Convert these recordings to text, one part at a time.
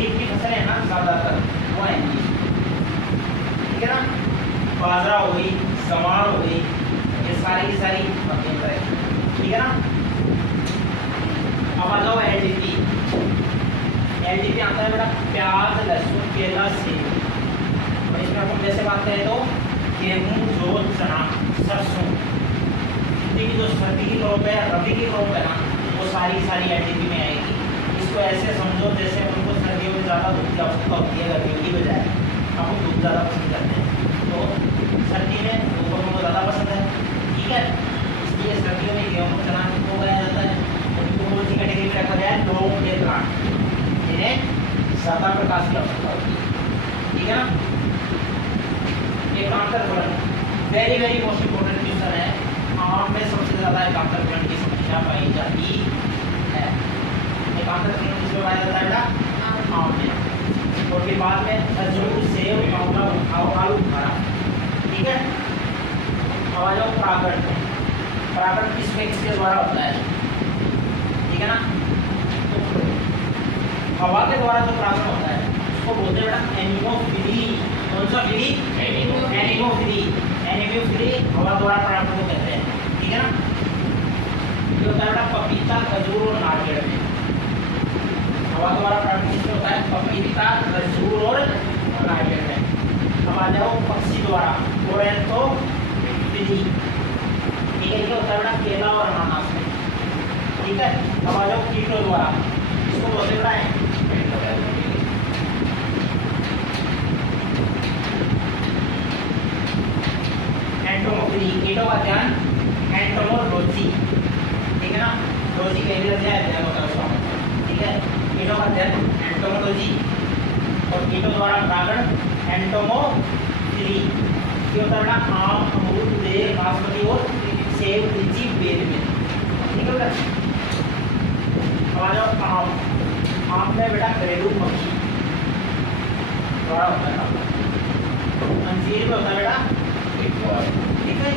खरीफ की फसल है ना ज़्यादातर वो आएंगी, ठीक है ना। बाजरा हो गई, गंवार हो गई, ये सारी की सारी फसलें रहेगी, ठीक है ना। अब आ जाओ एलडीपी। एलडीपी आता है बेटा प्याज, लहसुन, केला, सेब। और इसमें हम जैसे बात करें तो गेहूँ, जौ, चना, सरसों, की जो सर्दी की क्रॉप है, रबी की क्रॉप है ना, वो सारी सारी एलडीपी में आएगी। इसको ऐसे समझो जैसे उनको सर्दियों में ज़्यादा धूप की आवश्यकता होती है गर्मियों की बजाय, हम धूप ज़्यादा पसंद करते हैं, तो सर्दी में धूप हमको ज़्यादा पसंद है, ठीक है। इसलिए सर्दियों में गेहूँ, चना को उगाया जाता है। उनको कौन सी कैटेगरी में रखा गया है? लॉन्ग डे प्लांट, जिन्हें ज़्यादा प्रकाश की आवश्यकता होती है, ठीक है ना। एकांतर फलन very very most important question है। आम में सबसे ज़्यादा एकांतर फलन की समस्या पाई जाती है। एकांतर फलन किसमें पाया जाता है बेटा? आम में। और फिर बाद में खजूर, सेब, आलू बुखारा, ठीक है। अब आ जाओ परागण। परागण किसके द्वारा होता है? ठीक है ना। हवा के द्वारा जो परागण होता है उसको बोलते हैं बेटा एनिमोफिली। कौन सा फिली? एनिमोफिली। एनिमोफिली हवा द्वारा परागण को कहते हैं, ठीक है ना। ये होता है बेटा पपीता, खजूर और नारियल में हवा द्वारा परागण किसमें होता है? पपीता, खजूर और नारियल में। अब आ जाओ पक्षी द्वारा ओरेंथोफिली, ठीक है। ये होता है बेटा केला और अनानास में, ठीक है। अब आ जाओ कीटों द्वारा, इसको बोलते बेटा एंटोमोफिली। कीटों का ध्यान एंटोमोलॉजी, ठीक है ना। लॉजी का अध्ययन होता है उसका, ठीक है। कीटों का अध्ययन एंटोमोलॉजी और कीटों द्वारा परागण एंटोमोफिली। ये होता है बेटा आम, अमरूद, बेर, नाशपाती और सेब, लीची, बेर में, ठीक है बेटा। अब आ जाओ आम। आम में बेटा घरेलू पक्षी द्वारा होता है। अंजीर में होता है बेटा, ठीक है।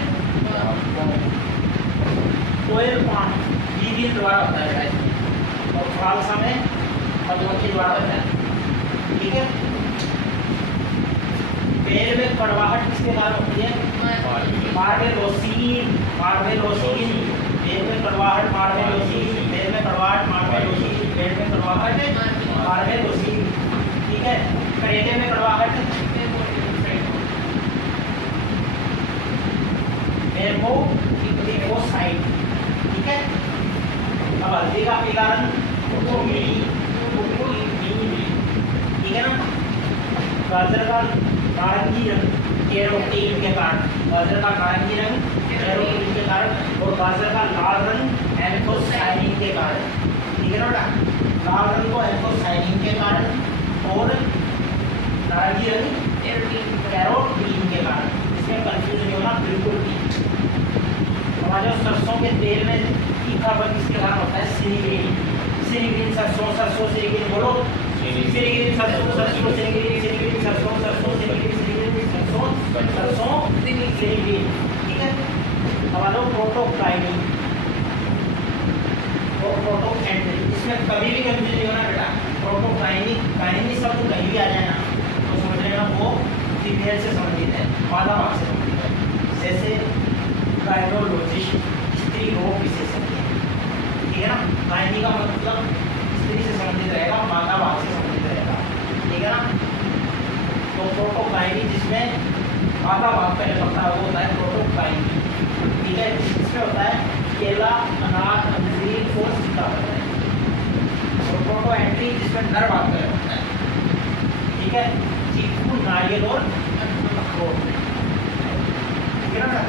कोयल पान बीवी द्वारा होता है बेटा इसमें। और फालसा में मधुमक्खी द्वारा होता है, ठीक है। पेड़ में कड़वाहट किसके कारण होती है? मार्बेलोसिन। मार्बेलोसिन। पेड़ में कड़वाहट मार्बेलोसिन। पेड़ में कड़वाहट मार्बेलोसिन। पेड़ में कड़वाहट मार्बेलोसिन, ठीक है। करेले में कड़वाहट मेर्मोसाइड, ठीक है। अब हल्दी का पीला रंग ठीक है ना। गाजर का नारंगी रंग कैरोटीन के कारण, गाजर का नारंगी रंग कैरोटीन के कारण, और गाजर का लाल रंग एंथोसाइनिन के कारण, ठीक है ना बेटा। लाल रंग को एंथोसाइनिन के कारण और नारंगी रंग कैरोटीन के कारण। इसमें कंफ्यूज नहीं होना बिल्कुल भी। हमारे सरसों के तेल में तीखापन किसके कारण होता है? सिनिग्रीन। सिनिग्रीन सरसों, सरसों सिनिग्रीन, बोलो सिनिग्रीन सरसों, सरसों सिनिग्रीन, सिनिग्रीन सरसों, सरसों सिनिग्रीन, सिनिग्रीन सरसों, सरसों सिनिग्रीन, ठीक है। अब आ जाओ प्रोटोकाइनिन और प्रोटोएंड्रिन। इसमें कभी भी कंफ्यूज नहीं होना बेटा। प्रोटोकाइनिन, काइनिन शब्द कहीं भी आ जाए ना तो समझ लेना वो फीमेल से संबंधित है, मादा भाग से संबंधित है। जैसे गायनोलॉजिस्ट स्त्री रोग विशेषज्ञ, ठीक है ना। गायनी का मतलब स्त्री से संबंधित रहेगा, मादा भाग से संबंधित रहेगा, ठीक है ना। तो प्रोटोकाइनिन जिसमें मादा भाग पहले पड़ता है वो होता है प्रोटोकाइनिन, ठीक है। इसमें होता है केला, अनार, अंजीर और सीताफल है। और प्रोटोएंड्रिन जिसमें नर भाग पहले पड़ता है, ठीक है। चीकू, नारियल और अखरोट, ठीक है ना।